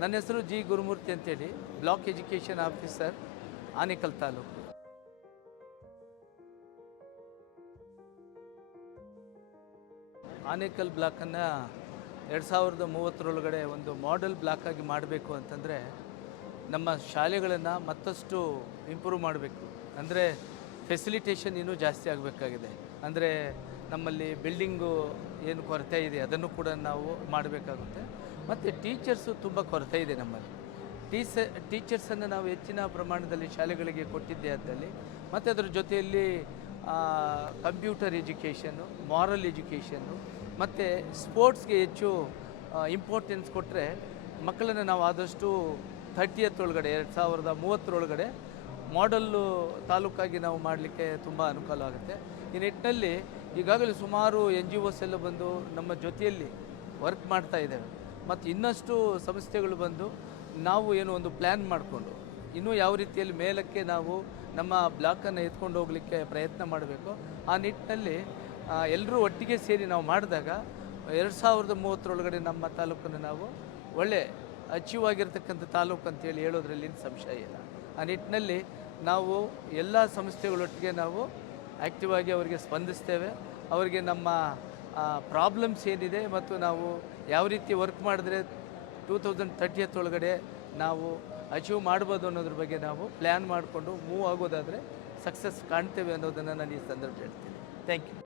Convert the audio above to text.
ನನ್ನ ಹೆಸರು ಜಿ ಗುರುಮೂರ್ತಿ ಅಂತೇಳಿ, block education officer, Anekal taluk. Anekal ಬ್ಲಾಕನ್ನು 2030 ಒಂದು ಮಾಡೆಲ್ ಬ್ಲಾಕ್ ಆಗಿ ಮಾಡಬೇಕು ಅಂತಂದರೆ ನಮ್ಮ ಶಾಲೆಗಳನ್ನು ಮತ್ತಷ್ಟು ಇಂಪ್ರೂವ್ ಮಾಡಬೇಕು. ಅಂದರೆ ಫೆಸಿಲಿಟೇಷನ್ ಇನ್ನೂ ಜಾಸ್ತಿ ಆಗಬೇಕಾಗಿದೆ. ಅಂದರೆ ನಮ್ಮಲ್ಲಿ ಬಿಲ್ಡಿಂಗು ಏನು ಕೊರತೆ ಇದೆ ಅದನ್ನು ಕೂಡ ನಾವು ಮಾಡಬೇಕಾಗುತ್ತೆ. ಮತ್ತು ಟೀಚರ್ಸು ತುಂಬ ಕೊರತೆ ಇದೆ ನಮ್ಮಲ್ಲಿ. ಟೀಚರ್ಸನ್ನು ನಾವು ಹೆಚ್ಚಿನ ಪ್ರಮಾಣದಲ್ಲಿ ಶಾಲೆಗಳಿಗೆ ಕೊಟ್ಟಿದ್ದೇ ಆದಲ್ಲಿ, ಮತ್ತು ಅದರ ಜೊತೆಯಲ್ಲಿ ಕಂಪ್ಯೂಟರ್ ಎಜುಕೇಷನ್ನು, ಮಾರಲ್ ಎಜುಕೇಷನ್ನು ಮತ್ತು ಸ್ಪೋರ್ಟ್ಸ್ಗೆ ಹೆಚ್ಚು ಇಂಪಾರ್ಟೆನ್ಸ್ ಕೊಟ್ಟರೆ ಮಕ್ಕಳನ್ನು ನಾವು ಆದಷ್ಟು 30th ಒಳಗಡೆ 2030 ಮಾಡೆಲ್ಲು ತಾಲೂಕಾಗಿ ನಾವು ಮಾಡಲಿಕ್ಕೆ ತುಂಬ ಅನುಕೂಲ ಆಗುತ್ತೆ. ಈ ನಿಟ್ಟಿನಲ್ಲಿ ಈಗಾಗಲೇ ಸುಮಾರು NGOs ಎಲ್ಲ ಬಂದು ನಮ್ಮ ಜೊತೆಯಲ್ಲಿ ವರ್ಕ್ ಮಾಡ್ತಾ ಇದ್ದೇವೆ. ಮತ್ತು ಇನ್ನಷ್ಟು ಸಂಸ್ಥೆಗಳು ಬಂದು ನಾವು ಏನು ಒಂದು ಪ್ಲ್ಯಾನ್ ಮಾಡಿಕೊಂಡು ಇನ್ನೂ ಯಾವ ರೀತಿಯಲ್ಲಿ ಮೇಲಕ್ಕೆ ನಾವು ನಮ್ಮ ಬ್ಲಾಕನ್ನು ಎತ್ಕೊಂಡು ಹೋಗಲಿಕ್ಕೆ ಪ್ರಯತ್ನ ಮಾಡಬೇಕು. ಆ ನಿಟ್ಟಿನಲ್ಲಿ ಎಲ್ಲರೂ ಒಟ್ಟಿಗೆ ಸೇರಿ ನಾವು ಮಾಡಿದಾಗ 2030 ನಮ್ಮ ತಾಲೂಕನ್ನು ನಾವು ಒಳ್ಳೆ ಅಚೀವ್ ಆಗಿರ್ತಕ್ಕಂಥ ತಾಲೂಕು ಅಂತೇಳಿ ಹೇಳೋದ್ರಲ್ಲಿ ಸಂಶಯ ಇಲ್ಲ. ಆ ನಿಟ್ಟಿನಲ್ಲಿ ನಾವು ಎಲ್ಲ ಸಂಸ್ಥೆಗಳೊಟ್ಟಿಗೆ ನಾವು ಆ್ಯಕ್ಟಿವ್ ಆಗಿ ಅವರಿಗೆ ಸ್ಪಂದಿಸ್ತೇವೆ. ಅವರಿಗೆ ನಮ್ಮ ಪ್ರಾಬ್ಲಮ್ಸ್ ಏನಿದೆ ಮತ್ತು ನಾವು ಯಾವ ರೀತಿ ವರ್ಕ್ ಮಾಡಿದ್ರೆ 2030 ನಾವು ಅಚೀವ್ ಮಾಡ್ಬೋದು ಅನ್ನೋದ್ರ ಬಗ್ಗೆ ನಾವು ಪ್ಲ್ಯಾನ್ ಮಾಡಿಕೊಂಡು ಮೂವ್ ಆಗೋದಾದರೆ ಸಕ್ಸಸ್ ಕಾಣ್ತೇವೆ ಅನ್ನೋದನ್ನು ನಾನು ಈ ಸಂದರ್ಭ ಹೇಳ್ತೀನಿ. Thank you.